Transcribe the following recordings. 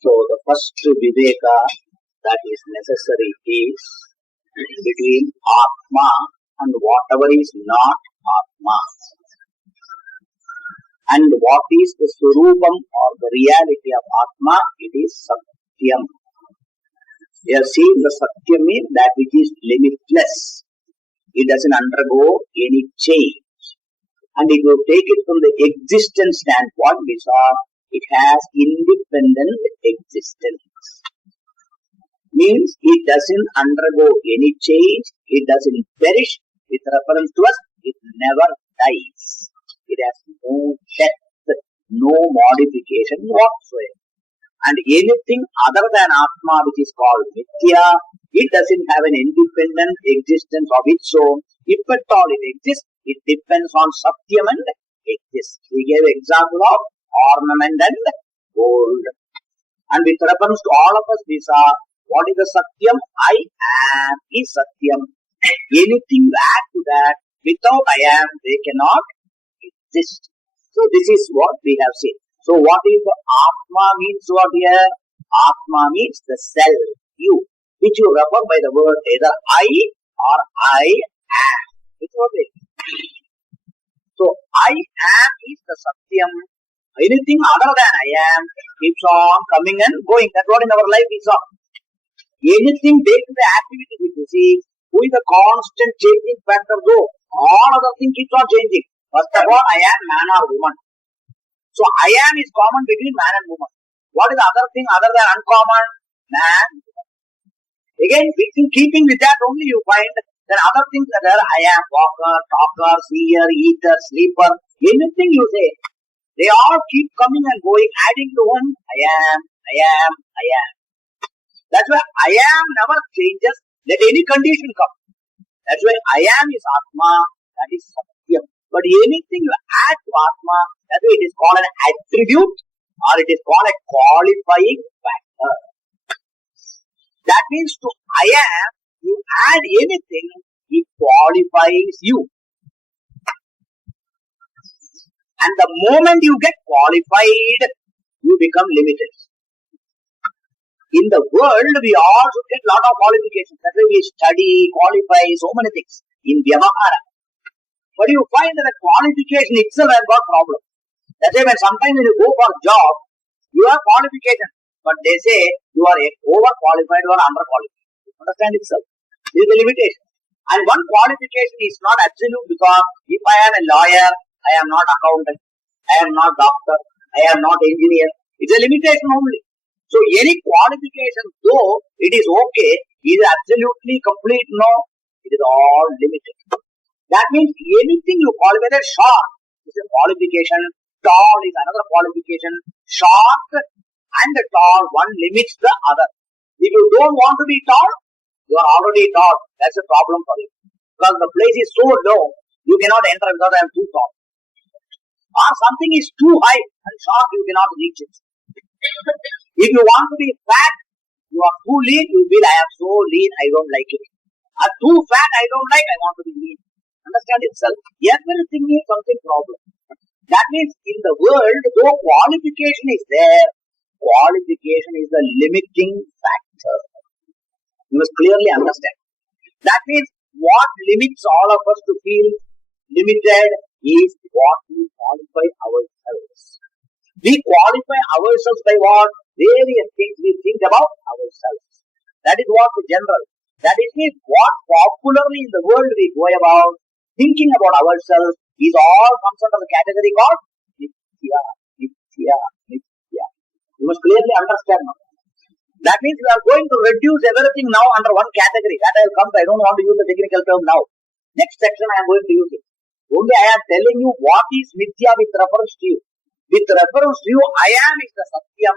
So the first Viveka that is necessary is between Atma and whatever is not Atma. And what is the Surupam or the reality of Atma? It is Satyam. You have seen the Satyam means that which is limitless. It doesn't undergo any change. And if you take it from the existence standpoint, we saw it has independent existence. Means it doesn't undergo any change, it doesn't perish. With reference to us, it never dies. It has no death, no modification whatsoever. And anything other than Atma, which is called Mithya, it doesn't have an independent existence of its own. If at all it exists, it depends on Satyam and exists. We gave example of ornament and gold. And with reference to all of us, we saw what is the Satyam? I am is Satyam. Anything you add to that, without I am, they cannot exist. So this is what we have seen. So what is the Atma means over here? Atma means the self, you, which you refer by the word either I or I am. Which was it? So I am is the Satyam. Anything other than I am keeps on coming and going. That's what in our life we saw. Anything based on the activity which you see, who is the constant changing factor though? All other things keep on changing. First of all, I am man or woman. So I am is common between man and woman. What is the other thing other than uncommon? Man. Again, in keeping with that only you find there are other things that are I am, walker, talker, seer, eater, sleeper, anything you say. They all keep coming and going, adding to one, I am, I am, I am. That's why I am never changes, let any condition come. That's why I am is Atma, that is Satyam. But anything you add to Atma, that's why it is called an attribute or it is called a qualifying factor. That means to I am, you add anything, it qualifies you. And the moment you get qualified, you become limited. In the world, we also get lot of qualifications. That's why we study, qualify, so many things in Vyavahara. But you find that the qualification itself has got problem. That's why when sometimes when you go for a job, you have qualification. But they say you are overqualified or underqualified. Understand itself. This is the limitation. And one qualification is not absolute because if I am a lawyer, I am not accountant, I am not doctor, I am not engineer. It's a limitation only. So any qualification, though it is okay, is absolutely complete? No, it is all limited. That means anything you qualify as short is a qualification, tall is another qualification, short and tall, one limits the other. If you don't want to be tall, you are already tall. That's a problem for you. Because the place is so low, you cannot enter because I am too tall. Or something is too high and short, you cannot reach it. If you want to be fat, you are too lean, you feel I am so lean, I don't like it. Or too fat, I don't like, I want to be lean. Understand itself? Everything is something problem. That means in the world, though qualification is there, qualification is the limiting factor. You must clearly understand. That means what limits all of us to feel limited is what we qualify ourselves. We qualify ourselves by what? Various things we think about ourselves. That is what the general. That is means what popularly in the world we go about thinking about ourselves is all comes under the category called Nitya, Nitya, Nitya. You must clearly understand now. That means we are going to reduce everything now under one category. That I will come to. I don't want to use the technical term now. Next section I am going to use it. Only I am telling you what is Nitya with reference to you. With reference to you, I am is the Satyam.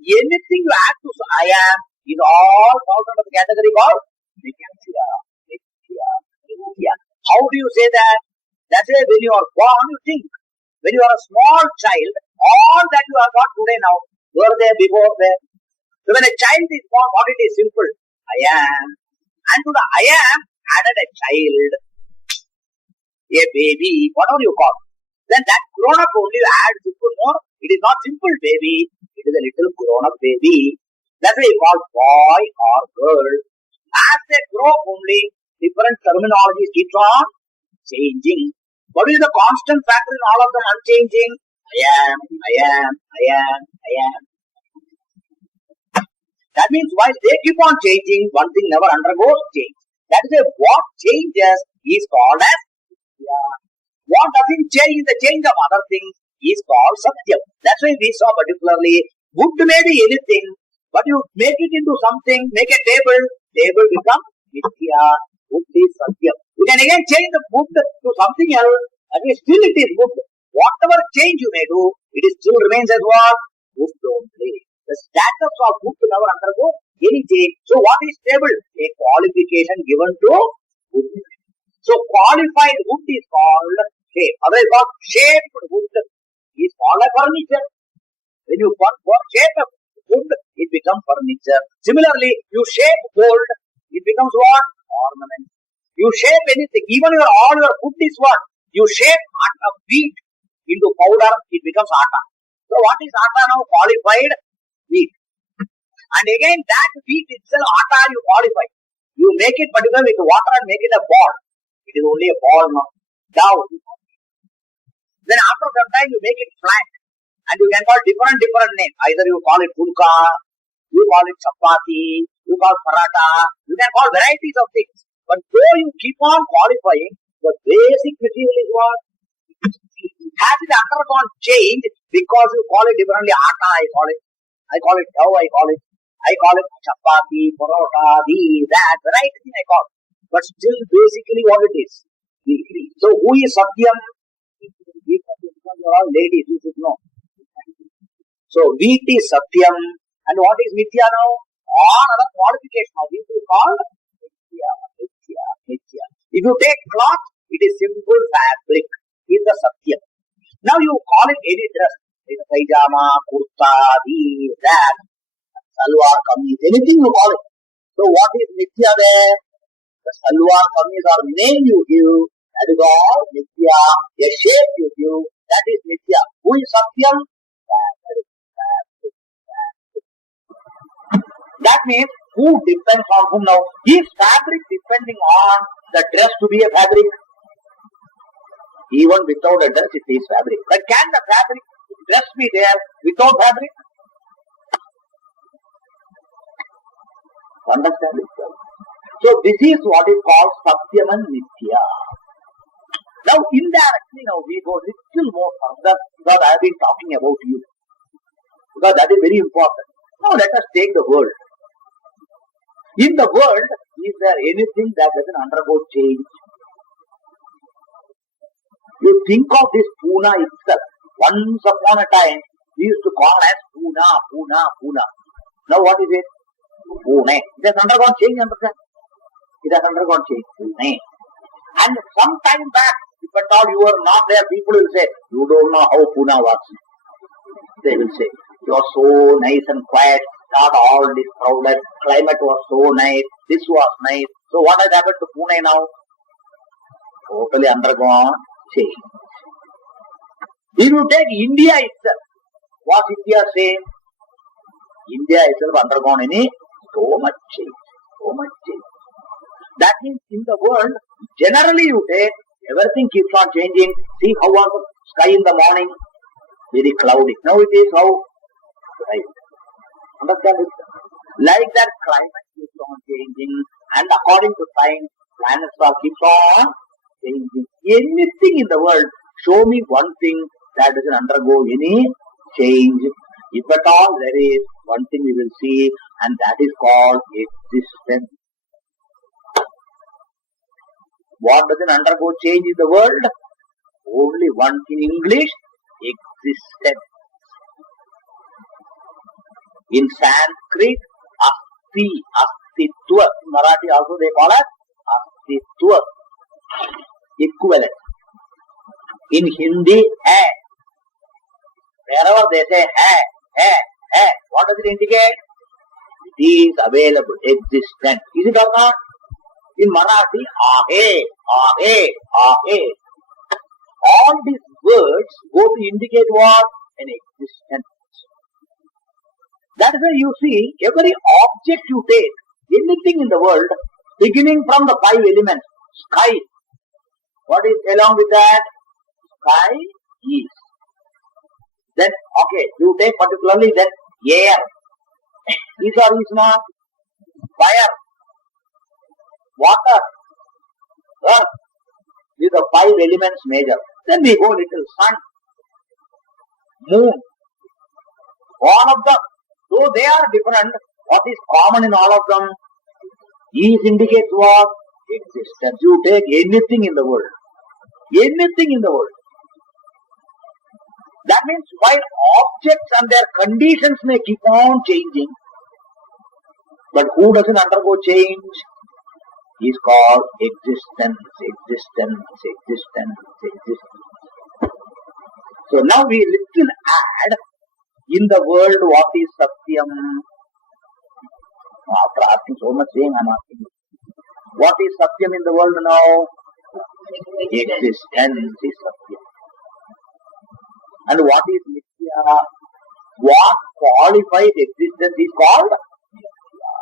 Anything you add to I am is all falls under the category called Nitya, Nitya, Nitya. How do you say that? That's why when you are born, you think. When you are a small child, all that you have got today now were there before there. So when a child is born, what it is simple? I am. And to the I am added a child, a baby, whatever you call. Then that grown up only you add simple more. It is not simple baby. It is a little grown-up baby. That's why we call boy or girl. As they grow only, different terminologies keep on changing. What is the constant factor in all of them unchanging? I am, I am, I am, I am. That means while they keep on changing, one thing never undergoes change. That is what changes is called as Satya. What doesn't change in the change of other things is called Satya. That's why we saw particularly wood may be anything, but you make it into something, make a table becomes Nitya, wood is Satya. You can again change the wood to something else, and still it is wood. Whatever change you may do, it still remains as what? Wood only. The status of wood will never undergo any change. So what is stable? A qualification given to wood. So qualified wood is called shape. Otherwise called shaped wood is called a furniture. When you shape a wood, it becomes furniture. Similarly, you shape gold, it becomes what? Ornament. You shape anything, even all your food is what? You shape a wheat into powder, it becomes atta. So what is atta now? Qualified wheat. And again that wheat itself, atta you qualify. You make it particularly with water and make it a ball. It is only a ball now. Down. Then after some time you make it flat. And you can call different names. Either you call it pulka, you call it chapati, you call paratha, you can call varieties of things. But though you keep on qualifying, the basic material is what? Has it undergone change because you call it differently? Atta, I call it dough, I call it chapati, paratha, that, variety thing I call it. But still basically what it is. So who is Satyam? You are all ladies, you should know. So wheat is Satyam, and what is Nitya now? All other qualification of wheat is called Nitya. If you take cloth, it is simple fabric. It's the Satyam. Now you call it any dress, like pajama, kurta, that, salwar, kameez, anything you call it. So what is Nitya there? The salwar, kameez or name you give, that is all Nitya. A shape you give, that is Nitya. Who is Satyam? That means who depends on whom now? Is fabric depending on the dress to be a fabric? Even without a dress it is fabric. But can the fabric dress be there without fabric? Understand it? So this is what is called Satyam and Nitya. Now indirectly we go little more further because I have been talking about you. Because that is very important. Now let us take the world. In the world, is there anything that doesn't undergo change? You think of this Pune itself. Once upon a time, we used to call as Pune. Now what is it? Pune. It has undergone change, understand? It has undergone change. Pune. And some time back, if at all you were not there, people will say, you don't know how Pune works. They will say, you are so nice and quiet. Not all this crowded, climate was so nice, this was nice. So what has happened to Pune now? Totally undergone change. If you take India itself, what India say? India itself undergone so much change. That means in the world, generally you take, everything keeps on changing. See how was the sky in the morning? Very cloudy. Now it is how? Right. Understand it? Like that climate keeps on changing, and according to time, planets all keeps on changing. Anything in the world, show me one thing that doesn't undergo any change. If at all there is, one thing we will see, and that is called existence. What doesn't undergo change in the world? Only one thing in English, existence. In Sanskrit, astitva. In Marathi also they call it astitva. Equivalent. In Hindi, hai. Wherever they say hai, what does it indicate? It is available, existent. Is it or not? In Marathi, ahe. All these words go to indicate what? An existence. That is why you see, every object you take, anything in the world, beginning from the 5 elements, sky, what is along with that? Sky is. Then, okay, you take particularly then air. Is or is not? Fire, water, earth. These are 5 elements major. Then we go little sun, moon. All of them, though they are different, what is common in all of them? Is indicates what? Existence. You take anything in the world. Anything in the world. That means while objects and their conditions may keep on changing, but who doesn't undergo change? Is called existence, existence, existence, existence. So now we little add in the world what is Satyam. After asking so much saying, I am asking you. What is Satyam in the world now? Existence is Satyam. And what is Mithya? What qualifies existence is called Mithya.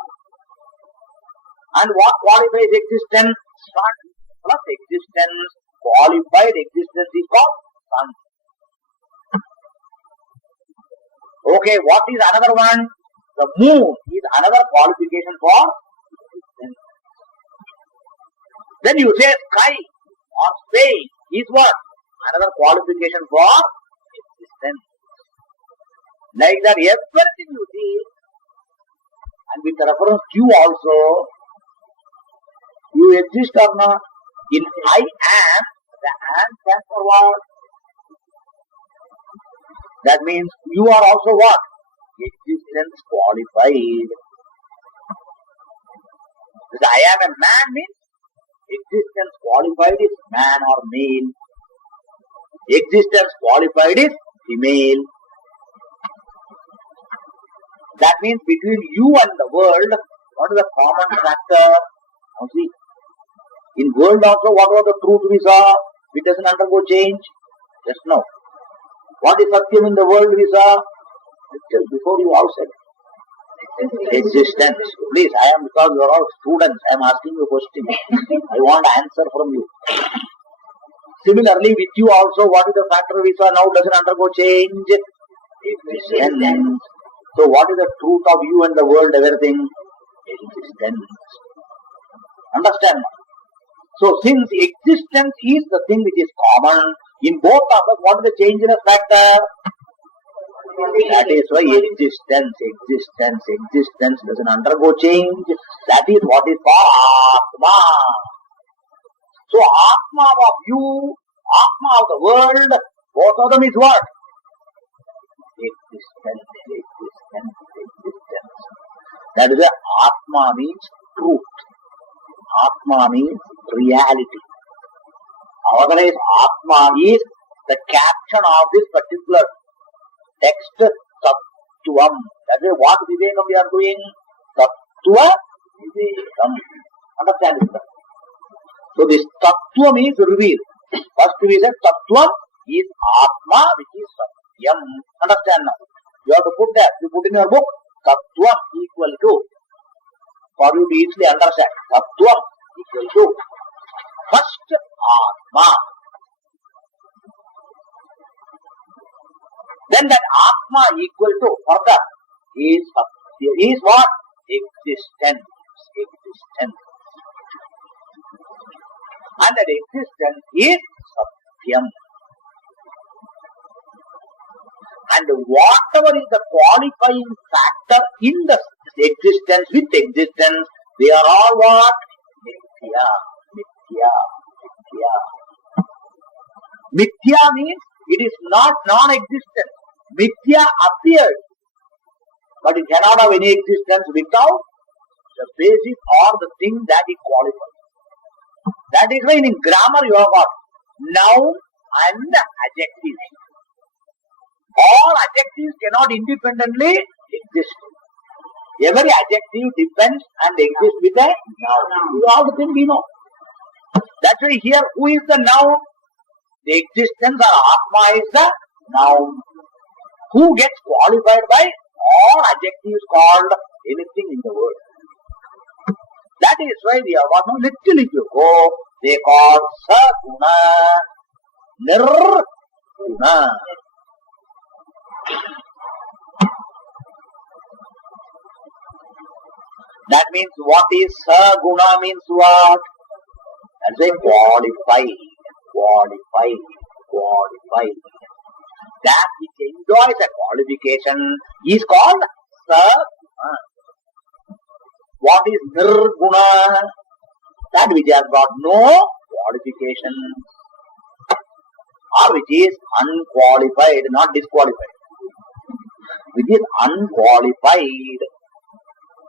And what qualifies existence? Sun plus existence. Qualified existence is called sun. Okay, what is another one? The moon is another qualification for existence. Then you say sky or space is what? Another qualification for existence. Like that, everything you see, and with the reference Q also, you exist or not? In I am, the am stands for what? That means you are also what? Existence qualified. Because I am a man means existence qualified is man or male. Existence qualified is female. That means between you and the world, what is the common factor? Now see, in world also what was the truth we saw? It doesn't undergo change. Just now. What is Satyam in the world we saw? Before you all said. Existence. Please, I am, because you are all students, I am asking you a question. I want answer from you. Similarly, with you also, what is the factor we saw now doesn't undergo change? Existence. So what is the truth of you and the world, everything? Existence. Understand? So since existence is the thing which is common, in both of us, what is the changeless factor? That is why existence doesn't undergo change. That is what is called Atma. So Atma of you, Atma of the world, both of them is what? Existence. That is why Atma means truth. Atma means reality. Otherwise, Atma is the caption of this particular text, Tattvam. That is what Viveka we are doing. Tattva Vivekam. Understand this? So this Tattvam is revealed. First we said Tattvam is Atma, which is Satyam. Understand now? You have to put that. You put in your book, Tattvam equal to, for you to easily understand. Tattvam equal to first Atma. Then that Atma equal to further is what? Existence. And that existence is Satyam. And whatever is the qualifying factor in the existence with existence, they are all what? Mithya means it is not non-existent. Mithya appears, but it cannot have any existence without the basis or the thing that it qualifies. That is why in grammar you have got noun and adjectives. All adjectives cannot independently exist. Every adjective depends and exists with a noun. This is all the thing we know. That's why here, who is the noun? The existence or Atma is the noun. Who gets qualified by or adjectives called anything in the world. That is why we have got no little if you go, they call Saguna, Nirguna. That means what is Saguna means what? That's a qualified. That which enjoys a qualification is called Saguna. What is Nirguna? That which has got no qualification, or which is unqualified, not disqualified. Which is unqualified,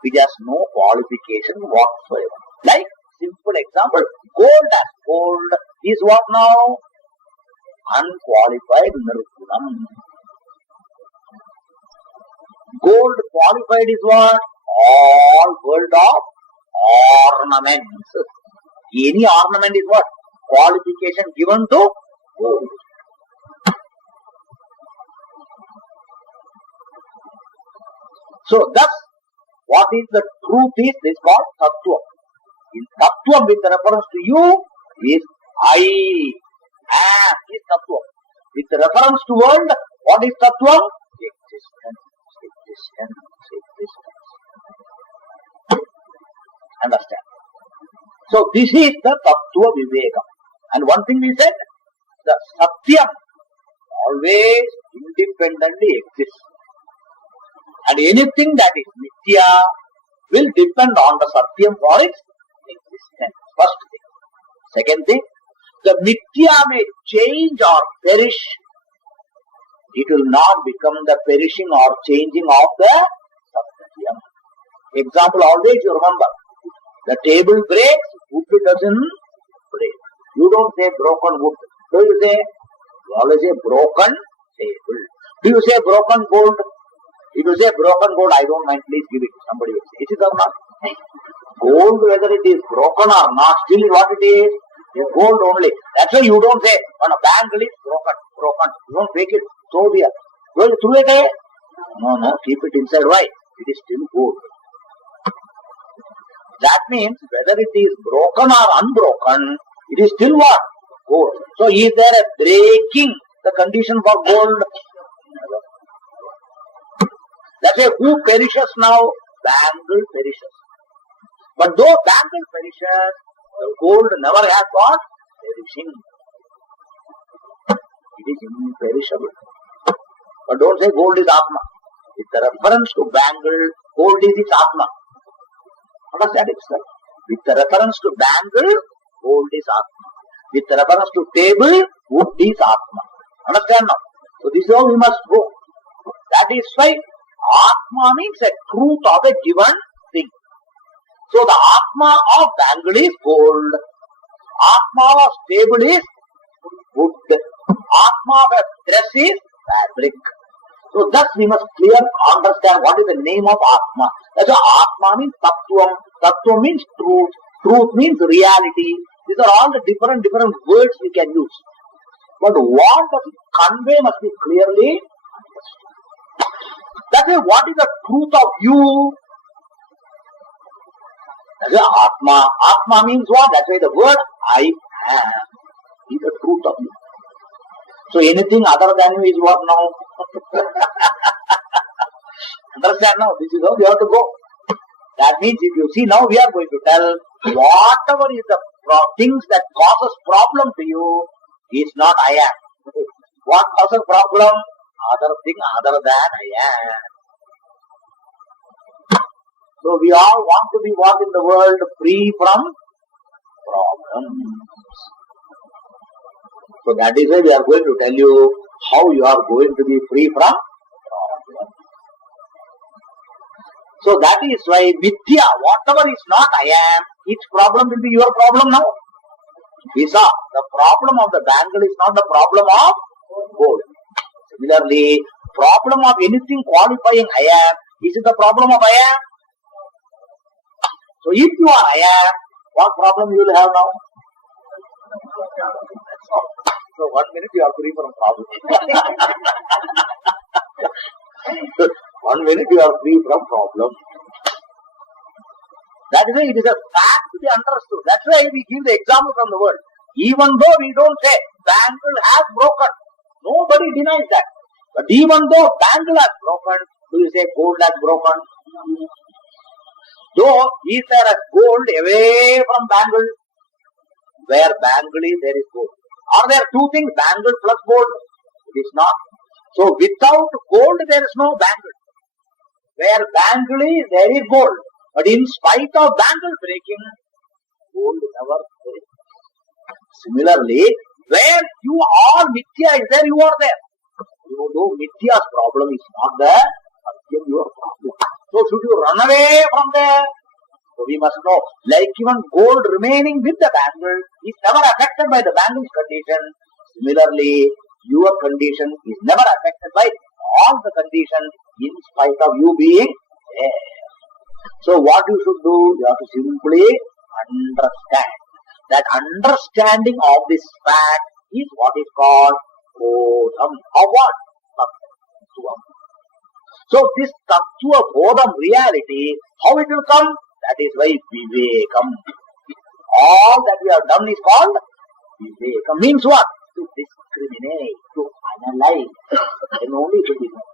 which has no qualification whatsoever. Like, simple example, gold as gold is what now? Unqualified Nirgunam. Gold qualified is what? All world of ornaments. Any ornament is what? Qualification given to gold. So thus, what is the truth is this called Tattva. In Tattva with reference to you is I am is Tattva. With reference to world, what is Tattva? Existence. Understand? So this is the Tattva Viveka. And one thing we said, the Satyam always independently exists. And anything that is Nitya will depend on the Satyam for its existence. First thing. Second thing, the Nitya may change or perish. It will not become the perishing or changing of the Satyam. Example, always you remember, the table breaks, wood doesn't break. You don't say broken wood. Do you say? You always say broken table. Do you say broken gold? If you say broken gold, I don't mind, please give it. Somebody will say, is it or not? Gold, whether it is broken or not, still what it is gold only. That's why you don't say, when a bangle is broken. You don't take it, throw there. Don't throw it away. No, keep it inside. Why? It is still gold. That means whether it is broken or unbroken, it is still what? Gold. So is there a breaking the condition for gold? That's why who perishes now? Bangle perishes. But though bangle perishes, the gold never has got perishing. It is imperishable. But don't say gold is Atma. With the reference to bangle, gold is its Atma. Understand it, sir? With the reference to bangle, gold is Atma. With the reference to table, wood is Atma. Understand now? So this is how we must go. That is why Atma means a truth of a given thing. So the Atma of bangle is gold. Atma of table is wood. Atma of a dress is fabric. So thus we must clearly understand what is the name of Atma. That's why Atma means Tattvam. Tattva means truth. Truth means reality. These are all the different words we can use. But what does it convey must be clearly understood. That is, what is the truth of you? That is Atma. Atma means what? That's why the word I am is the truth of you. So anything other than you is what now? Understand now? This is how we have to go. That means if you see now we are going to tell whatever is the things that causes problem to you is not I am. What causes problem? Other thing other than I am. So we all want to be what in the world? Free from problems. So that is why we are going to tell you how you are going to be free from problems. So that is why Mithya, whatever is not I am, its problem will be your problem now. We saw the problem of the bangle is not the problem of gold. Similarly, problem of anything qualifying I am, is it the problem of I am? So if you are I am, what problem you will have now? So 1 minute you are free from problem. 1 minute you are free from problem. That is why it is a fact to be understood. That's why we give the example from the world. Even though we don't say bangle has broken, nobody denies that. But even though bangle has broken, do you say gold has broken? Though is there a gold away from bangle? Where bangle is, there is gold. Are there two things, bangle plus gold? It is not. So without gold, there is no bangle. Where bangle is, there is gold. But in spite of bangle breaking, gold never breaks. Similarly, where you are mithya is there, you are there. Though mithya's problem is not there, Satyam your problem. So should you run away from there? So we must know, like even gold remaining with the bangle is never affected by the bangle's condition. Similarly, your condition is never affected by all the conditions in spite of you being there. So what you should do, you have to simply understand. That understanding of this fact is what is called Bodham. Or what? Tattva. So this Tattva Bodham reality, how it will come? That is why Vivekam. All that we have done is called Vivekam. Means what? To discriminate, to analyze, and only to be known.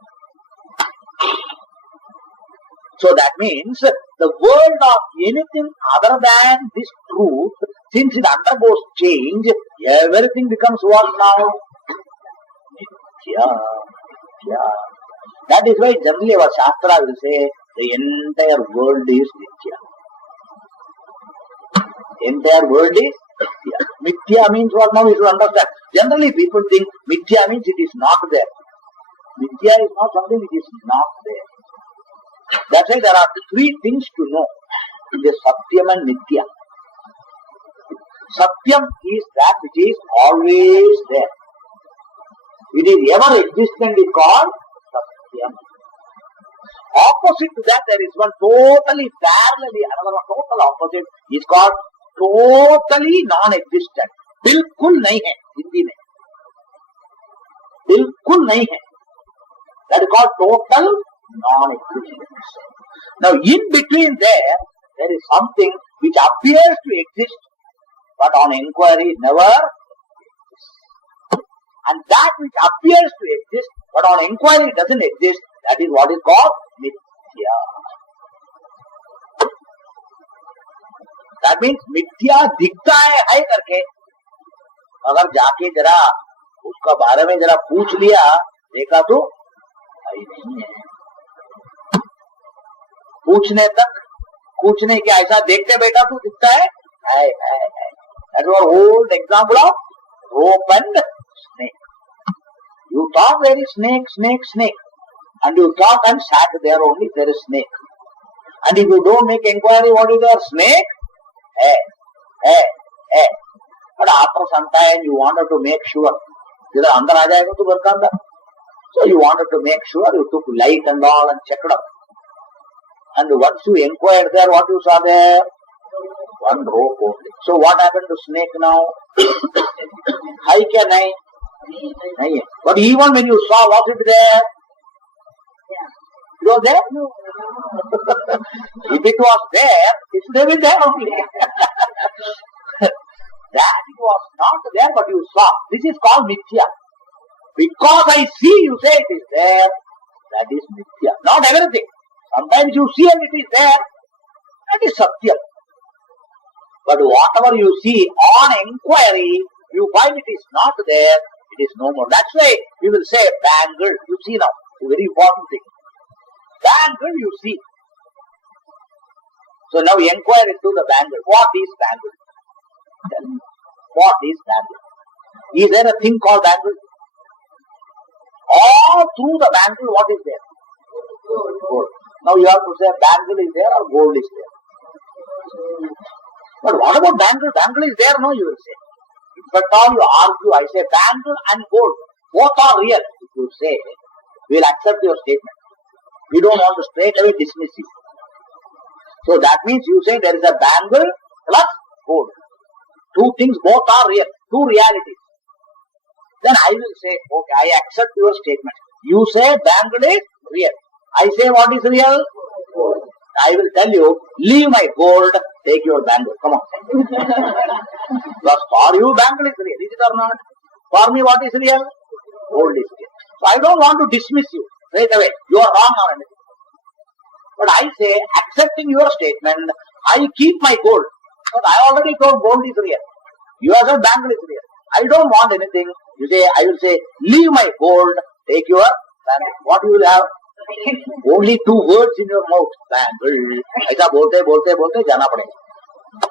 So that means the world of anything other than this truth, since it undergoes change, everything becomes what now? Mithya. Mithya. That is why generally our Shastra will say the entire world is Mithya. Entire world is Mithya. Mithya means what now? You should understand. Generally people think Mithya means it is not there. Mithya is not something which is not there. That's why there are three things to know in the Satyam and Mithya. Satyam is that which is always there. It is ever existent, is called Satyam. Opposite to that, there is one totally parallelly, another one total opposite, is called totally non-existent. बिल्कुल नहीं है हिंदी में, बिल्कुल नहीं है. That is called total non-existence. Now in between there is something which appears to exist, but on inquiry never exists. And that which appears to exist, but on inquiry doesn't exist, that is what is called Mithya. That means Mithya दिखता है करके, अगर जाके जरा उसका बारे में जरा पूछ लिया, देखा तो है नहीं है. पूछने तक कुछ नहीं, क्या ऐसा देखते बैठा तो दिखता है. That is our old example of rope and snake. You thought there is snake, and you thought and sat there only there is snake. And if you don't make inquiry what is there, snake, but after some time you wanted to make sure, इधर अंदर आ जाएगा तो घर का अंदर. So you wanted to make sure, you took light and all and checked up. And once you inquired there, what you saw there? One rope only. So what happened to snake now? Hai kya nahi? Nahi hai. But even when you saw, was it there? It was there? If it was there, it should have been there only. That it was not there, but you saw. This is called Mithya. Because I see, you say it is there. That is Mithya. Not everything. Sometimes you see and it is there. That is Satyam. But whatever you see on inquiry, you find it is not there. It is no more. That's why we will say bangle. You see now. It's a very important thing. Bangle you see. So now inquire into the bangle. What is bangle? Tell me. What is bangle? Is there a thing called bangle? All through the bangle, what is there? Gold. Now you have to say bangle is there or gold is there. But what about bangle? Bangle is there, no, you will say. If at all you argue, I say bangle and gold, both are real. If you say, we will accept your statement. We don't want to straight away dismiss you. So that means you say there is a bangle plus gold. Two things, both are real, two realities. Then I will say, okay, I accept your statement. You say bangle is real. I say what is real? Gold. I will tell you, leave my gold, take your bangle. Come on. Because for you, bangle is real. Is it or not? For me, what is real? Gold is real. So I don't want to dismiss you straight away. You are wrong or anything. But I say, accepting your statement, I keep my gold. But I already told gold is real. You have said bangle is real. I don't want anything. You say, I will say, leave my gold, take your bangle. What you will have? Only 2 words in your mouth. Bangle. ऐसा बोलते बोलते बोलते जाना पड़ेगा.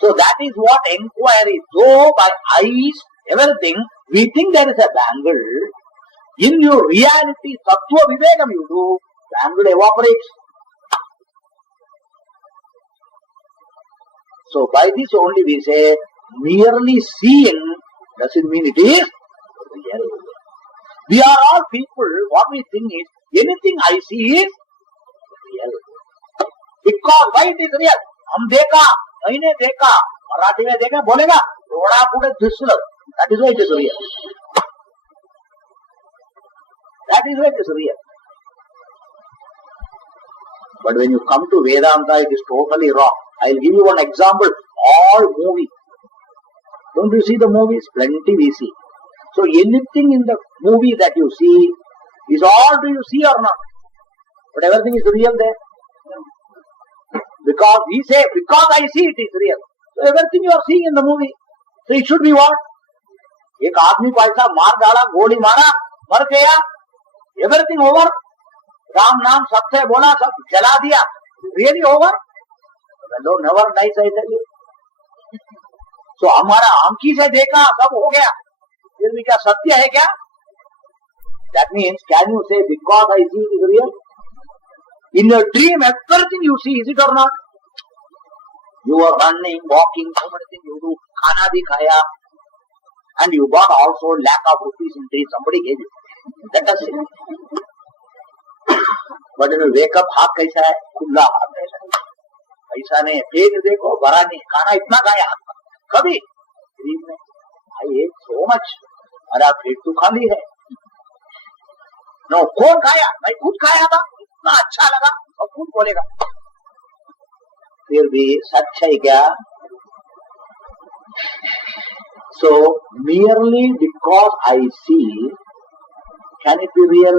So that is what inquiry. So by eyes, everything, we think there is a bangle. In your reality, Tattva Viveka you do, bangle evaporates. So by this only we say, merely seeing doesn't mean it is real. We are all people, what we think is, anything I see is real. Because why it is real? हम देखा, मैंने देखा, मराठी में देखा, बोलेगा, थोड़ा पुढे दिसलं. That is why it is real. That is why it is real. But when you come to Vedanta, it is totally wrong. I will give you one example. All movies. Don't you see the movies? Plenty we see. So anything in the movie that you see, is all do you see or not? But everything is real there. Because we say, because I see it is real. So everything you are seeing in the movie. So it should be what? एक आदमी को ऐसा मार डाला, गोली मारा, मर गया, everything over. राम नाम सबसे बोला, सब जला दिया. Really over? No, never dies, I tell you. So हमारा आंखी से देखा, सब हो गया. फिर भी क्या सत्य है क्या? That means, can you say because I see it is real? In your dream, everything you see, is it or not? You are running, walking, so many things you do. Khana bhi khaya. And you got also lakh of rupees in tree. Somebody gave you. Let us see. But when you wake up, हाथ कैसा है? खुला हाथ कैसा है? ऐसा नहीं. पेट देखो, भरा नहीं. खाना इतना खाया हाथ में. कभी? ड्रीम में. I ate so much. अरे पेट तो खाली है. No, कौन खाया? मैं खुद खाया था. इतना अच्छा लगा. और खुद बोलेगा. फिर भी सच है क्या? So merely because I see, can it be real?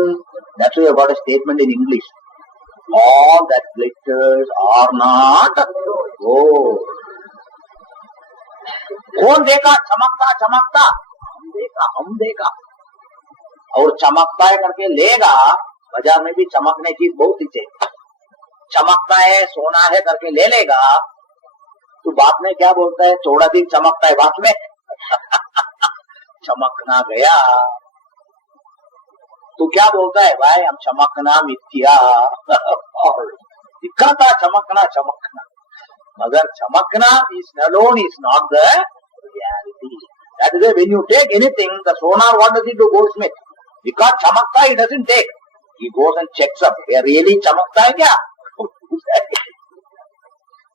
That's why I got a statement in English. All that glitters are not gold. कौन देखा? चमकता चमकता. हम देखा. और चमकता है करके लेगा. बाजार में भी चमकने की बहुत चीजें. चमकता है, सोना है करके ले लेगा. तो बात में क्या बोलता है? थोड़ा दिन चमकता है, बात में चमकना गया. तो क्या बोलता है? भाई हम चमकना मिथ्या. और दिखाता चमकना चमकना, मगर चमकना is alone is not the reality. That is why when you take anything, the sonar, what does it do? Goldsmith. Because chamakta he doesn't take. He goes and checks up. Really chamakta hai kya?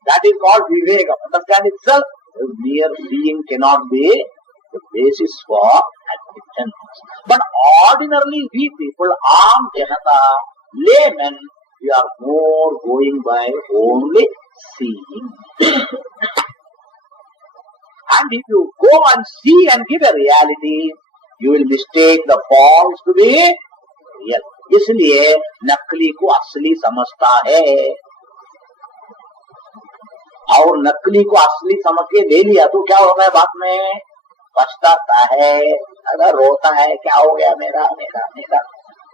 That is called Viveka. Understand itself? Mere seeing cannot be the basis for admittance. But ordinarily we people, Aam Janata, laymen, we are more going by only seeing. And if you go and see and give a reality, you will mistake the false to be real. इसलिए नकली को असली समझता है. और नकली को असली समझ के ले लिया तो क्या होता है? बाद में पछताता है, अगर रोता है, क्या हो गया मेरा मेरा मेरा.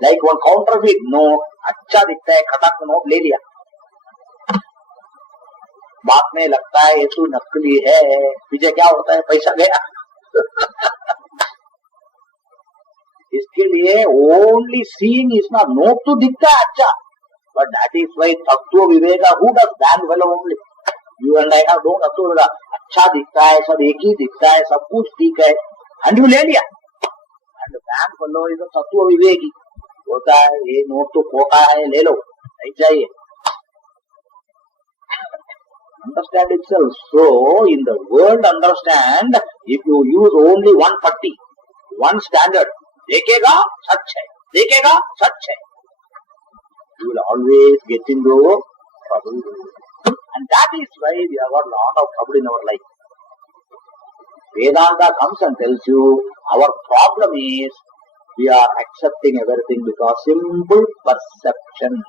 लाइक वन काउंटरफीट नोट, अच्छा दिखता है, खटक नोट ले लिया. बाद में लगता है ये तो नकली है. पीछे क्या होता है? पैसा गया. इसके लिए only seeing is not. Note तो दिखता है अच्छा, बट दैट इज वाई तत्व Viveka. Who does that well only? You and I have don't तत्व विवेका. अच्छा दिखता है, सब एक ही दिखता है, सब कुछ ठीक है, एंड यू ले लिया. एंड बैंक वालों इज तत्व विवेकी होता है, ये नोट तो खोटा है, ले लो, नहीं चाहिए. Understand itself. So, in the world, understand, if you use only one patti, one standard, देखेगा सच है. dekega sach hai. You will always get into trouble. And that is why we have got a lot of trouble in our life. Vedanta comes and tells you, our problem is, we are accepting everything because simple perception.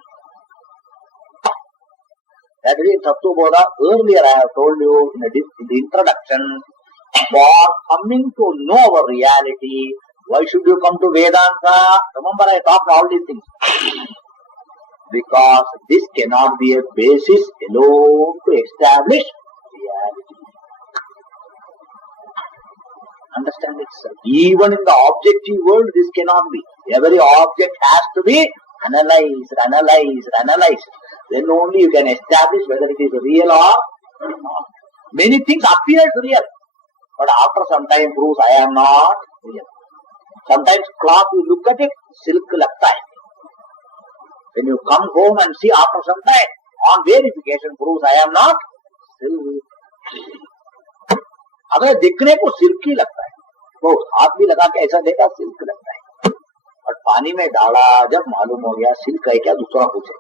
That is Tattva Bodha. Earlier I have told you in the introduction, for coming to know our reality, why should you come to Vedanta? Remember I talked all these things. Because this cannot be a basis alone to establish reality. Understand it, sir? Even in the objective world, this cannot be. Every object has to be analyzed. Then only you can establish whether it is real or not. Many things appear real, but after some time proves I am not real. Sometimes cloth, you look at it, silk lagta hai. When you come home and see after some time, on verification proves I am not silk. अगर दिखने को silk ही लगता है, तो हाथ भी लगा के ऐसा देखा सिल्क लगता है, और पानी में डाला जब मालूम हो गया सिल्क है क्या दूसरा कुछ है.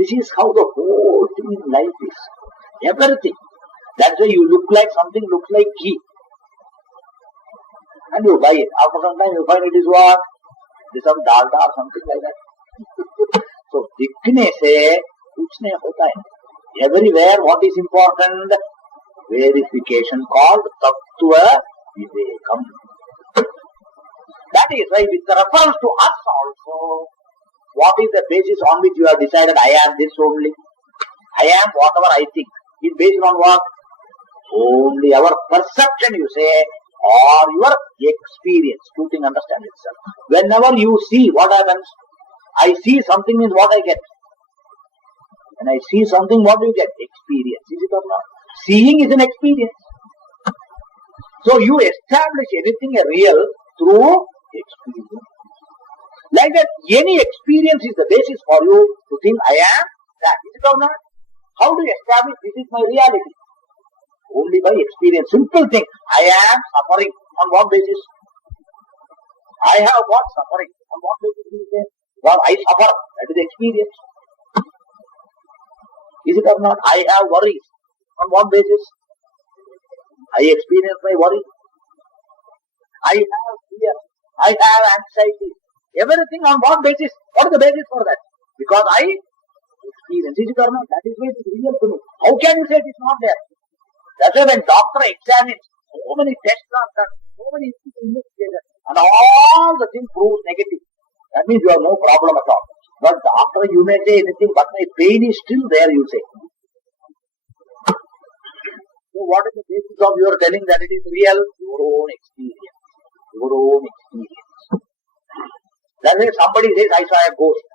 This is how the whole thing in life is. Everything. That's why you look like something looks like ghee, and you buy it. After some time you find it is what? It is some dalda or something like that. So दिखने से कुछ नहीं होता है. Everywhere what is important? Verification called Tattva Vivekam. That is why with the reference to us also, what is the basis on which you have decided I am this only? I am whatever I think. Is based on what? Only our perception you say, or your experience. Two things, understand itself. Whenever you see, what happens? I see something means what I get. When I see something, what do you get? Experience. Is it or not? Seeing is an experience. So you establish anything real through experience. Like that, any experience is the basis for you to think I am that. Is it or not? How do you establish this is my reality? Only by experience. Simple thing. I am suffering. On what basis? I have got suffering. On what basis do you say? Well, I suffer. That is experience. Is it or not? I have worries. On what basis? I experience my worry. I have fear. I have anxiety. Everything on what basis? What is the basis for that? Because I experience. Is it or not? That is why it is real to me. How can you say it is not there? That's why when doctor examines, so many tests are done, so many investigations, and all the things prove negative. That means you have no problem at all. But after you may say anything, but my pain is still there, you say. So what is the basis of your telling that it is real? Your own experience. Your own experience. That's why somebody says, I saw a ghost.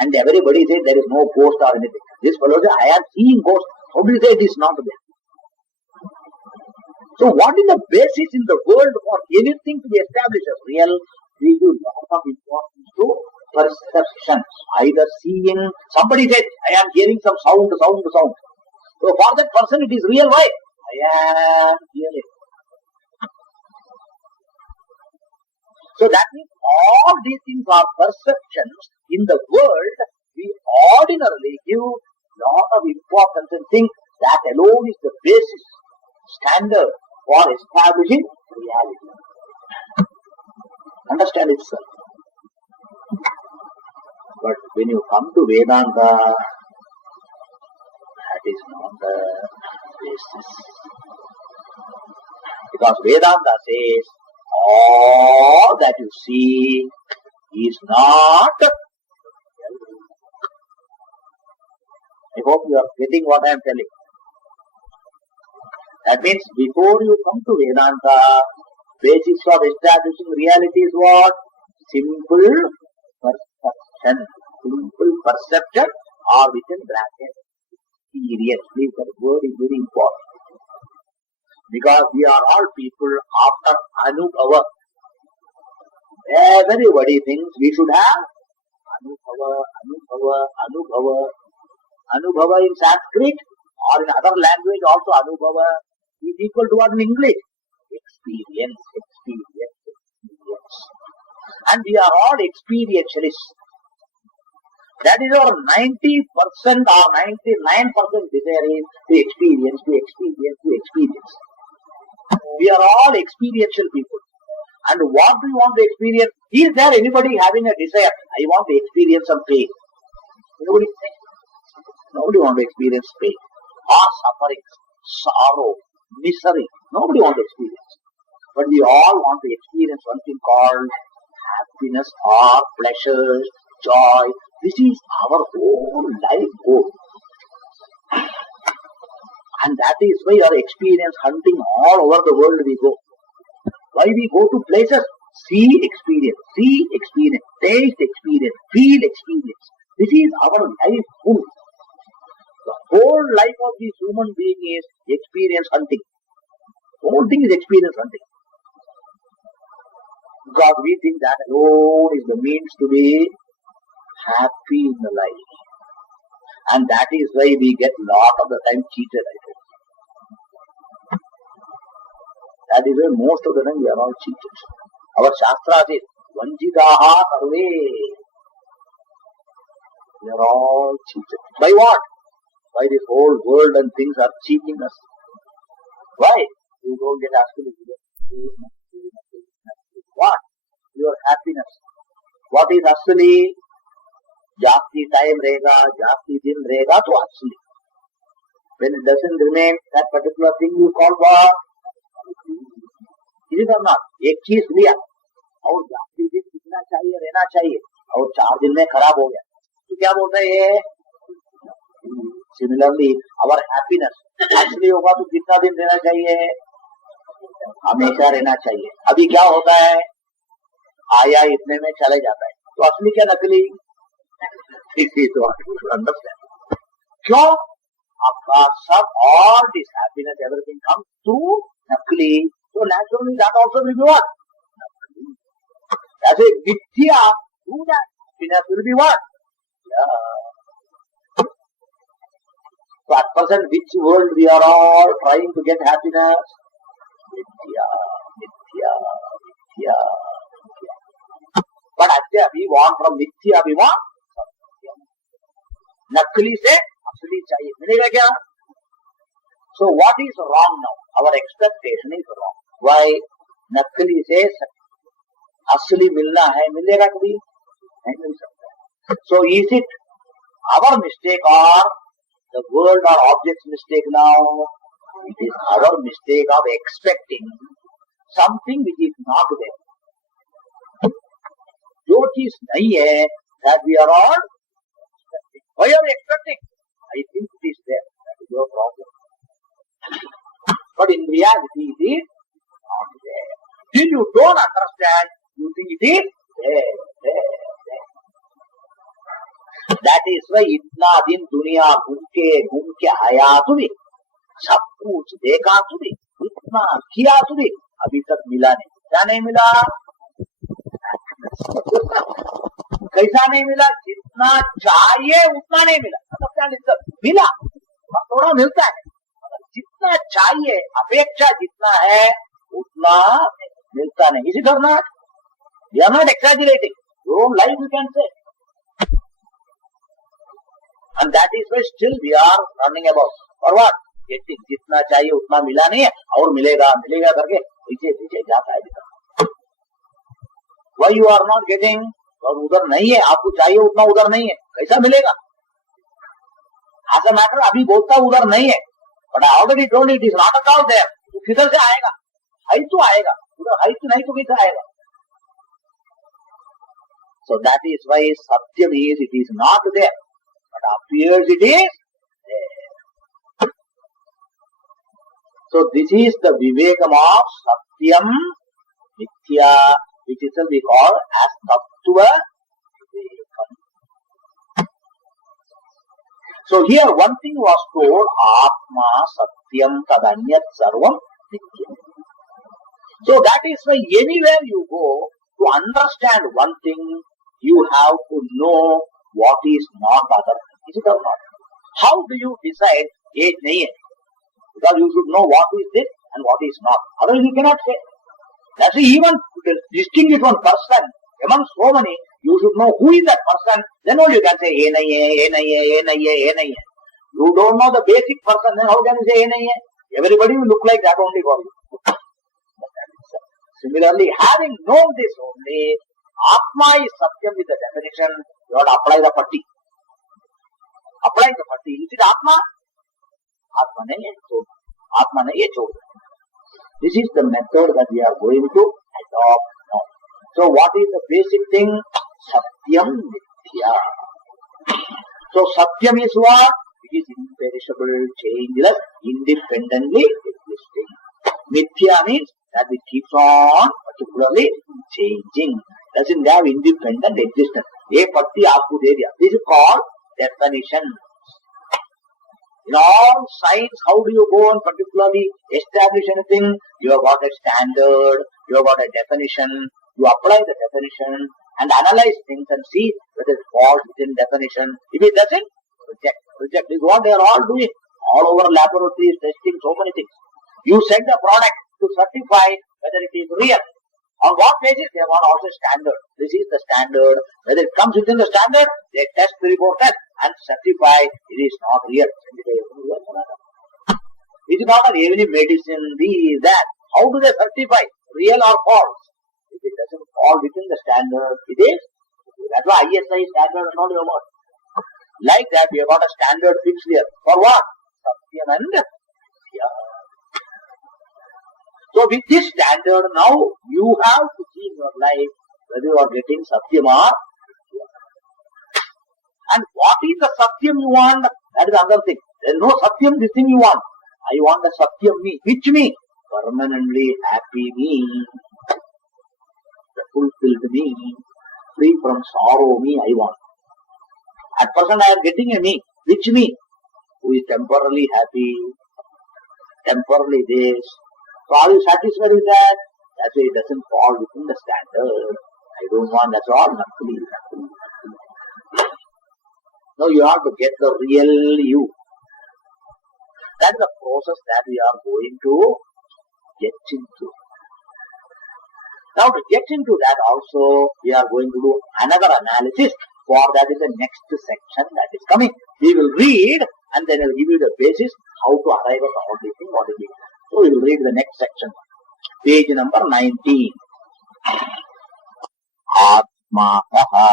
And everybody says there is no ghost or anything. This fellow says, I am seeing ghost. How do you say it is not there? So what is the basis in the world for anything to be established as real? We give lot of importance to perceptions. Either seeing, somebody says, I am hearing some sound. So for that person it is real. Why? I am hearing. So that means all these things are perceptions in the world. We ordinarily give lot of importance and think that alone is the basis, standard for establishing reality. Understand it, sir? But when you come to Vedanta, that is not the basis. Because Vedanta says, all that you see is not real. I hope you are getting what I am telling. That means before you come to Vedanta, basis of establishing reality is what? Simple perception. Simple perception or within bracket experience. Please, that word is very important. Because we are all people after Anubhava. Everybody thinks we should have Anubhava. Anubhava in Sanskrit or in other language also Anubhava is equal to what in English? Experience. And we are all experientialists. That is our 90% or 99% desire is to experience, to experience, to experience. We are all experiential people. And what do you want to experience? Is there anybody having a desire? I want to experience some pain. Nobody wants to experience pain or suffering, sorrow, misery. Nobody wants to experience. But we all want to experience something called happiness or pleasure, joy. This is our whole life goal. And that is why our experience hunting all over the world we go. Why we go to places? See experience, taste experience, feel experience. This is our life goal. The whole life of this human being is experience hunting. The whole thing is experience hunting. Because we think that alone is the means to be happy in the life. And that is why we get lot of the time cheated, I think. That is why most of the time we are all cheated. Our Shastra says, Vanjitaha sarve. We are all cheated. By what? By this whole world and things are cheating us. Why? You don't get absolutely. What? Your happiness. What is asli? Jasti time rega, jasti din rega to asli. When it doesn't remain that particular thing you call what? Is it or not? एक चीज लिया और जाती दिन कितना चाहिए रहना चाहिए और 4 दिन में खराब हो गया तो क्या बोलता है ये? Similarly, our happiness असली होगा तो कितना दिन रहना चाहिए? हमेशा रहना चाहिए. अभी क्या होता है? आया इतने में चले जाता है तो असली क्या नकली? तो अंडरस्टैंड क्यों? आपका सब all this happiness everything comes through नकली. So naturally that also will be what? As a mithya, through that happiness will be what? Yeah. So at present, which world we are all trying to get happiness? Mithya, mithya, mithya, mithya. But actually we want from mithya, we want नकली से असली चाहिए. मिलेगा क्या? So what is wrong now? Our expectation is wrong. Why? नकली से असली मिलना है, मिलेगा कभी? नहीं मिल सकता. So is it our mistake or the world or object's mistake now? It is our mistake of expecting something which is not there. जो चीज नहीं है, that we are all expecting. Why are we expecting? I think it is there. That is your problem. But in reality, it is not there. Till you don't understand, you think it is there. That is why इतना दिन दुनिया घूम के आया तू भी, सब कुछ देखा तू भी, इतना किया तू भी, अभी तक मिला नहीं. क्या नहीं मिला? कैसा नहीं मिला? जितना चाहिए उतना नहीं मिला. मतलब क्या मिला? थोड़ा मिलता है. जितना चाहिए, अपेक्षा जितना है उतना मिलता नहीं. Is it or not? We are not exaggerating. Your own life you can say. And that is why still we are running about. For what? Getting जितना चाहिए उतना मिला नहीं है और मिलेगा मिलेगा करके पीछे पीछे जाता है. Why you are not getting? और उधर नहीं है, आपको चाहिए उतना उधर नहीं है, कैसा मिलेगा? As a matter अभी बोलता उधर नहीं है. But I already told you it is not at all there. तो किधर से आएगा? है तो आएगा. उधर है तो नहीं तो किधर आएगा? So that is why Satyam is, it is not there. But appears it is there. So this is the Vivekam of Satyam Mithya, which is we call as Tattva Vivekam. So here one thing was told, Atma Satyam Tadanyat Sarvam Nityam. So that is why anywhere you go, to understand one thing, you have to know what is not other. Is it or not? How do you decide, ye nahi hai? Because you should know what is this and what is not. Otherwise you cannot say. That's why even to distinguish one person, Among so many, you should know who is that person, then only you can say Enaiye. You don't know the basic person, then how can you say Enaiye? Everybody will look like that only for you. Similarly, having known this only, Atma is Satyam with the definition, you have to apply the patti. Apply the patti. Is it Atma? Atma nahi hai, Atma nahi hai. This is the method that we are going to adopt now. So what is the basic thing? Satyam Mithya. So Satyam is what? It is imperishable, changeless, independently existing. Mithya means that it keeps on particularly changing. Doesn't have independent existence. A patti aapko de diya. This is called definition. In all science, how do you go and particularly establish anything? You have got a standard, you have got a definition, you apply the definition and analyze things and see whether it falls within definition. If it doesn't, reject. Reject is what they are all doing. All over laboratories, testing so many things. You send the product to certify whether it is real. On what basis? They have got also standard. This is the standard. Whether it comes within the standard, they test the report test and certify it is not real. It is not any medicine, this, that. How do they certify real or false? If it doesn't fall within the standard, it is. That's why ISI standard and all your word. Like that, we have got a standard fixed here. For what? Satyam and Mithya. So with this standard now, you have to see in your life whether you are getting Satyam or Mithya. And what is the Satyam you want? That is another thing. There is no Satyam, this thing you want. I want the Satyam me. Which me? Permanently happy me. The fulfilled me. Free from sorrow me I want. At present I am getting a me. Which me? Who is temporarily happy. Temporarily this. So are you satisfied with that? That's why it doesn't fall within the standard. I don't want, that's all. Nothing. No, you have to get the real you. That is the process that we are going to get into. Now to get into that also, we are going to do another analysis. For that is the next section that is coming. We will read and then I will give you the basis how to arrive at all these things, what it is. So we will read the next section. Page number 19. Atmakaha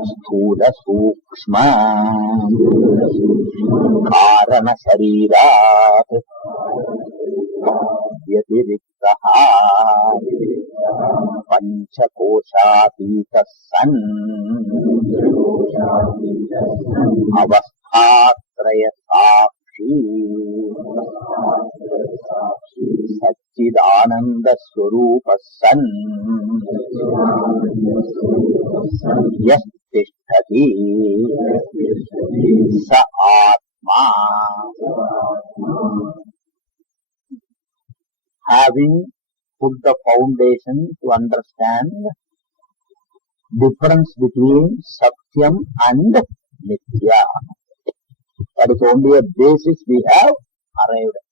Sthula Sukshma Karana Sharirat Yatiriktaha Panchakoshatita San Avasthatraya Sakshi Satchidananda Swarupa San Yastishtati Sa Atma. Having put the foundation to understand difference between Satyam and Mithya. That is only a basis we have arrived at.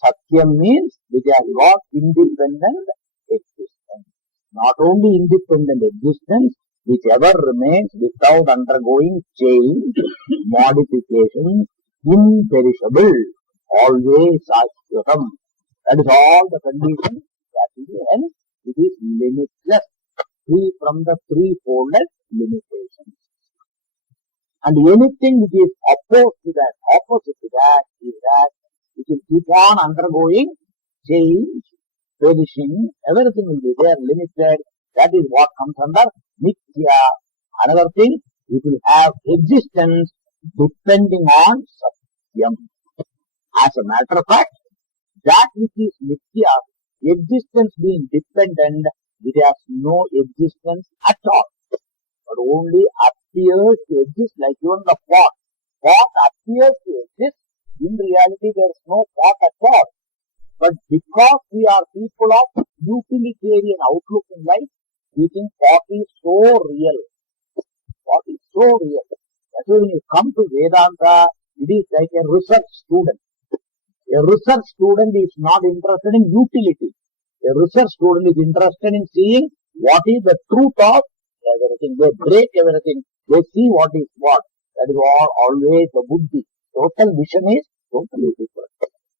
Satyam means which has got independent existence. Not only independent existence, whichever remains without undergoing change, modification, imperishable, always ashwatam. That is all the conditions that is hence it is limitless, free from the threefolded limitations. And anything which is opposed to that, opposite to that, is that it will keep on undergoing change, perishing, everything will be there, limited. That is what comes under Mithya. Another thing, it will have existence depending on Satyam. As a matter of fact, that which is Mithya, existence being dependent, it has no existence at all, but only appears to exist like even the pot. Pot appears to exist, in reality there is no pot at all. But because we are people of utilitarian outlook in life, we think pot is so real. Pot is so real. That's why when you come to Vedanta, it is like a research student. A research student is not interested in utility. A research student is interested in seeing what is the truth of everything. They break everything. They see what is what. That is always the buddhi. Total vision is totally different.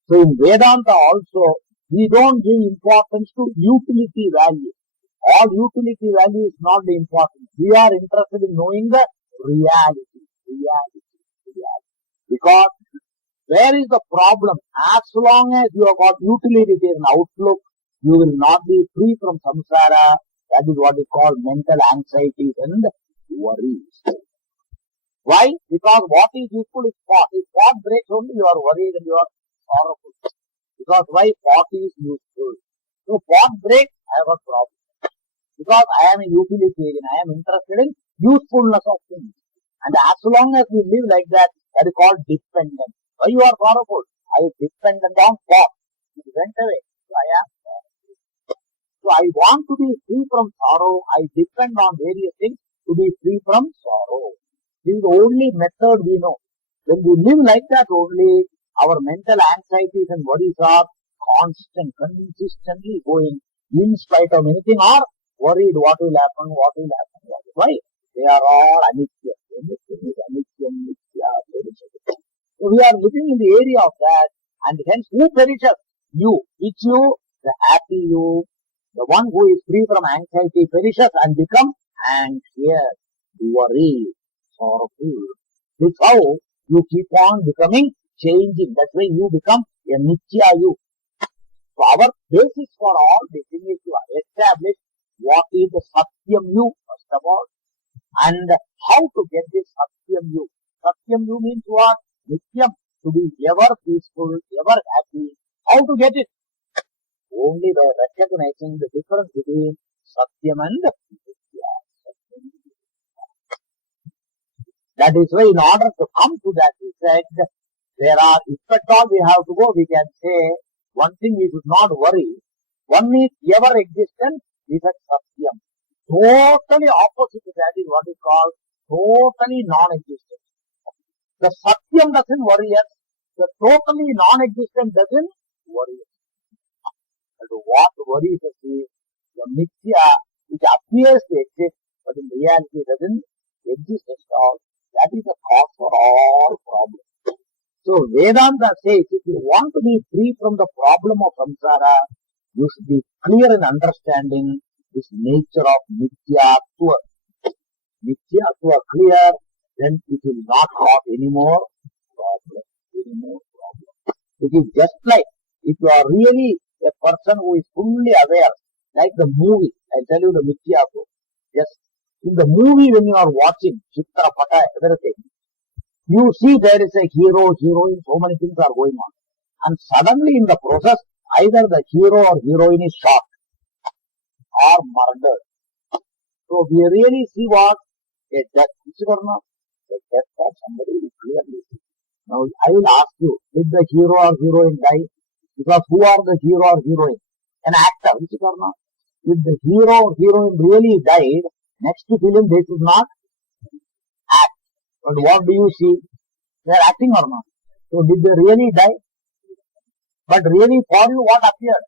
So in Vedanta also, we don't give importance to utility value. All utility value is not the important. We are interested in knowing the reality. Because where is the problem? As long as you have got utilitarian outlook, you will not be free from samsara. That is what is called mental anxieties and worries. Why? Because what is useful is thought. If thought breaks only, you are worried and you are sorrowful. Because why? Thought is useful. So thought breaks, I have a problem. Because I am a utilitarian, I am interested in usefulness of things. And as long as we live like that, that is called dependent. Why you are sorrowful? I am dependent on thought. It went away. So I am sorrowful. So I want to be free from sorrow. I depend on various things to be free from sorrow. This is the only method we know. When we live like that only, our mental anxieties and worries are consistently going in spite of anything, or worried what will happen. Why? They are all anitya. Everything is anitya, nitya, perishes. So we are living in the area of that, and hence who perishes? You. Which you? The happy you. The one who is free from anxiety perishes and becomes anxious, worried, sorrowful. This is how you keep on becoming, changing. That's why you become a nitya you. So our basis for all this thing is to establish what is the satyam you, first of all, and how to get this satyam you. Satyam you means what? Nityam, to be ever peaceful, ever happy. How to get it? Only by recognizing the difference between satyam and nitya. That is why in order to come to that, we said, there are, if at all we have to go, we can say, one thing we should not worry. One is ever existent, is a satyam. Totally opposite to that is what is called totally non-existent. The satyam doesn't worry us. The totally non-existent doesn't worry us. But what worries us is the mithya, which appears to exist, but in reality doesn't exist at all. That is the cause for all problems. So Vedanta says, if you want to be free from the problem of samsara, you should be clear in understanding this nature of Nitya-tva. Nitya-tva clear, then it will not cause any more problem. It is just like if you are really a person who is fully aware, like the movie, I tell you the Nitya-tva. Just in the movie when you are watching, Chitra, Pata, everything, you see there is a hero, heroine, so many things are going on. And suddenly in the process, either the hero or heroine is shot or murdered. So we really see what? A death. Is it or not? A death of somebody is clearly see. Now I will ask you, did the hero or heroine die? Because who are the hero or heroine? An actor. Is it or not? If the hero or heroine really died, next film they should not act. But what do you see? They are acting or not? So did they really die? But really for you what appeared?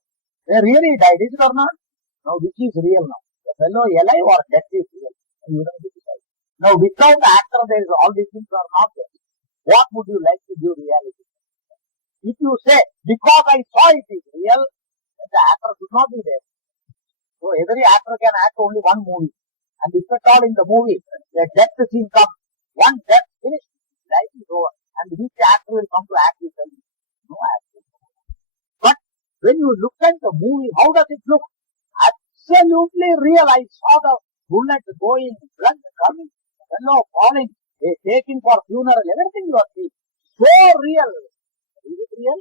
They really died, is it or not? Now which is real now? The fellow alive or death is real? You don't decide. Now without the actor there is all these things are not there. What would you like to give reality? If you say, because I saw it is real, then the actor should not be there. So every actor can act only one movie. And if at all in the movie, the death scene comes, one death finished, life is over. And which actor will come to act with them? No actor. But when you look at the movie, how does it look? Absolutely real. I saw the bullet going, blood coming, fellow falling, they taking for funeral, everything you are seeing. So real. Is it real?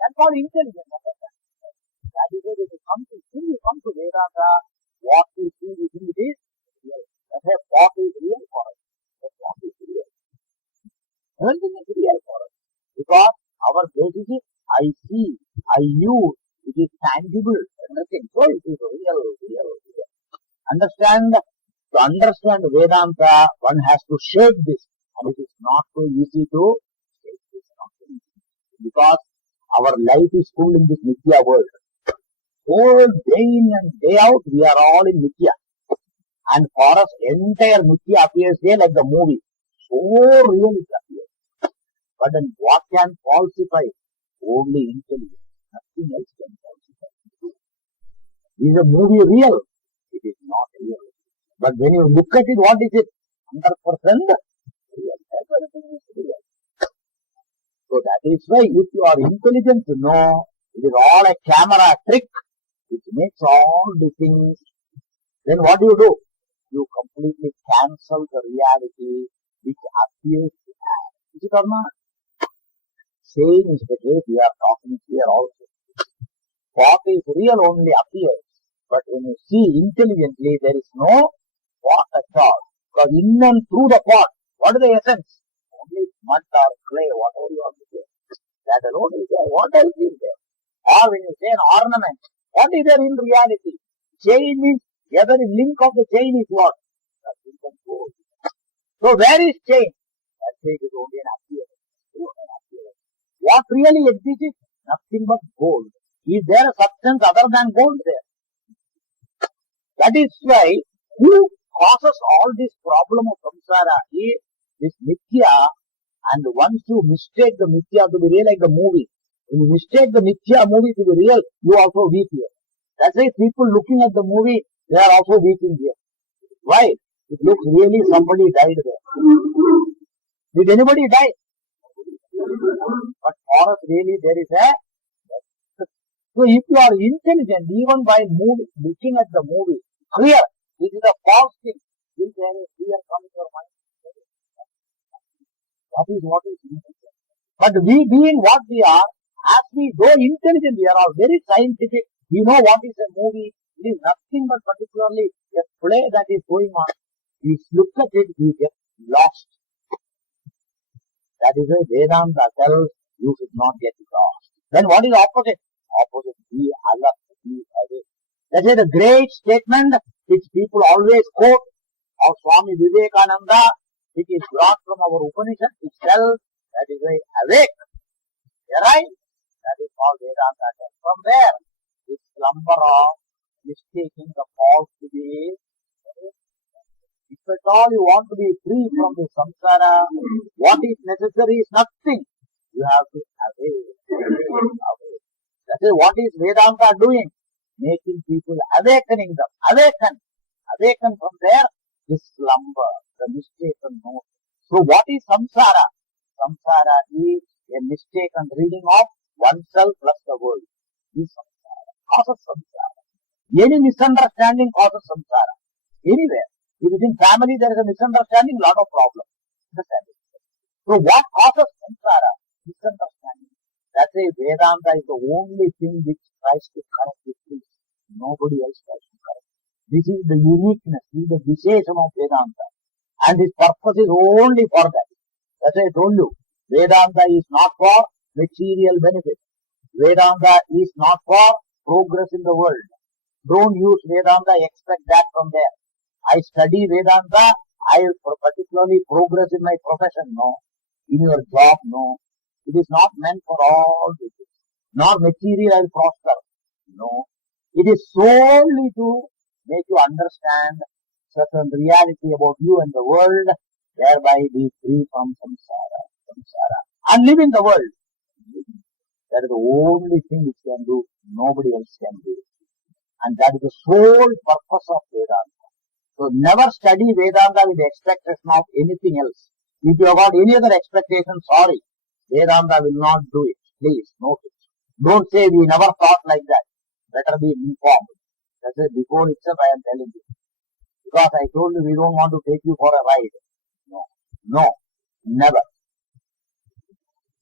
That's called intelligence. That is why when you come to Vedanta, what we see, we think it is real. That's why what is real for us. That's what is real. Everything is real for us. Because our basis is I see, I use, it is tangible, everything. So it is real. To understand Vedanta, one has to shake this. And it is not so easy to shake this. Because our life is full in this Nitya world. whole day in and day out, we are all in Mithya. And for us, entire Mithya appears there like the movie. So real it appears. But then what can falsify? Only intelligence. Nothing else can falsify. Is a movie real? It is not real. But when you look at it, what is it? 100% real. Everything is real. So that is why if you are intelligent to know, it is all a camera trick which makes all the things. Then what do? You completely cancel the reality which appears to have. Is it or not? Same is the case we are talking here also. What is real only appears. But when you see intelligently, there is no pot at all. Because in and through the pot, what is the essence? Only mud or clay, whatever you want to say. That alone is there. What else is there? Or when you say an ornament, what is there in reality? Chain means, every link of the chain is what? Nothing can go. So where is chain? That chain is only an appearance. What really exists is nothing but gold. Is there a substance other than gold there? That is why who causes all this problem of samsara is this mithya, and once you mistake the mithya to be real like the movie, when you mistake the mithya movie to be real, you also weep here. That's why people looking at the movie, they are also weeping here. Why? It looks really somebody died there. Did anybody die? But for us really there is a... So if you are intelligent, even while looking at the movie, clear, this is a false thing. Will there a fear come in your mind? That is what is intelligent. But we being what we are, as we go intelligent, we are all very scientific. We know what is a movie. It is nothing but particularly a play that is going on. We look at it, we get lost. That is why Vedanta tells you should not get lost. Then what is opposite? Opposite, be alert, be awake. That is the great statement which people always quote of Swami Vivekananda, which is brought from our Upanishad itself. That is why awake. Right? That is all Vedanta tells. From there, this slumber of mistaking the false to be. If at all you want to be free from the samsara, what is necessary is nothing. You have to awake. That is what is Vedanta doing? Making people, awakening them. Awaken from there, this slumber, the mistaken notion. So what is samsara? Samsara is a mistaken reading of oneself plus the world. This samsara causes samsara. Any misunderstanding causes samsara. Anywhere. If within family there is a misunderstanding, lot of problems. So what causes samsara? Misunderstanding. That's why Vedanta is the only thing which tries to correct this thing. Nobody else tries to correct. This is the uniqueness, this is the vishesham of Vedanta. And its purpose is only for that. That's why I told you, Vedanta is not for material benefit. Vedanta is not for progress in the world. Don't use Vedanta, expect that from there. I study Vedanta, I will particularly progress in my profession, no. In your job, no. It is not meant for all this. Nor material prosper. No. It is solely to make you understand certain reality about you and the world, thereby be free from samsara. And live in the world. That is the only thing which can do. Nobody else can do. And that is the sole purpose of Vedanta. So never study Vedanta with the expectation of anything else. If you have got any other expectation, sorry. Vedanta will not do it. Please note it. Don't say we never thought like that. Better be informed. That's it. Before itself I am telling you. Because I told you we don't want to take you for a ride. No. Never.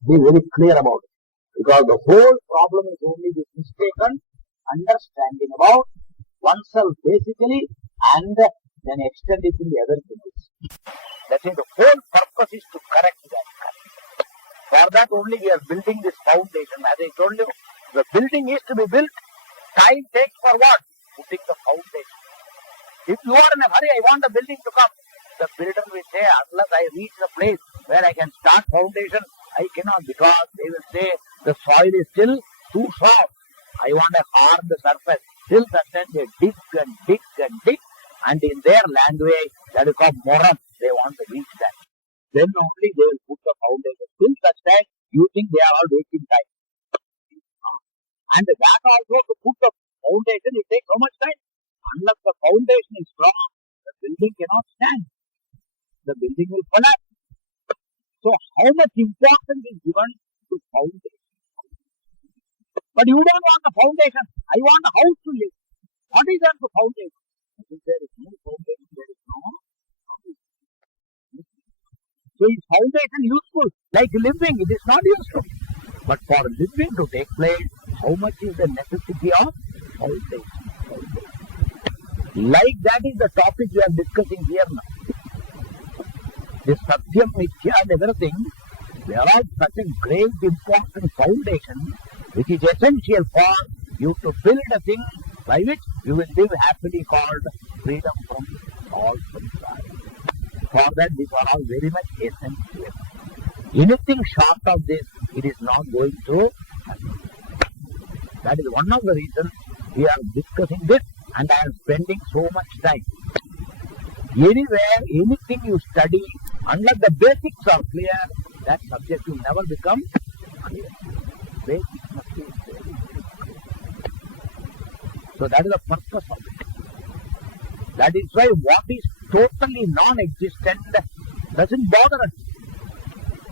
Be very clear about it. Because the whole problem is only this mistaken understanding about oneself basically, and then extend it in the other things. That's it. The whole purpose is to correct that. For that only we are building this foundation. As I told you, the building is to be built. Time takes for what? Putting the foundation. If you are in a hurry, I want the building to come. The builder will say, unless I reach the place where I can start foundation, I cannot, because they will say the soil is still too soft. I want a hard surface. Till that time they dig and dig and dig, and in their language, that is called moral, they want to reach that. Then only they will put the foundation. Till that time, you think they are all wasting time. And that also, to put the foundation, it takes so much time. Unless the foundation is strong, the building cannot stand. The building will collapse. So how much importance is given to foundation? But you don't want the foundation. I want a house to live. What is that the foundation? If there is no foundation, there is no foundation. So is foundation useful? Like living, it is not useful. But for living to take place, how much is the necessity of foundation? Like that is the topic we are discussing here now. This Satyam, Mithya and everything, they are all such a great important foundation which is essential for you to build a thing by which you will live happily, called freedom from all samsara. For that, these are all very much essential. Anything short of this, it is not going to happen. That is one of the reasons we are discussing this, and I am spending so much time. Anywhere, anything you study, unless the basics are clear, that subject will never become clear. Basics must be clear. So that is the purpose of it. That is why what is totally non-existent doesn't bother us.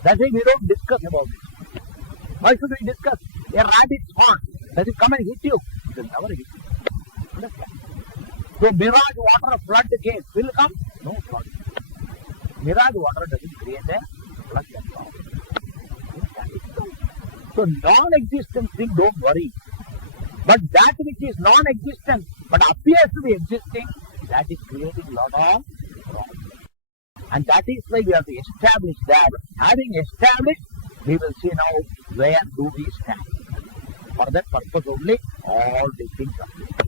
That's why we don't discuss about it. Why should we discuss? A rabbit's horn, does it come and hit you? It will never hit you. Understand? So mirage water flood case will come? No flood. Mirage water doesn't create a flood at all. So non-existent thing, don't worry. But that which is non-existent but appears to be existing, that is creating a lot of problems. And that is why we have to establish that. Having established, we will see now where do we stand. For that purpose only, all these things are.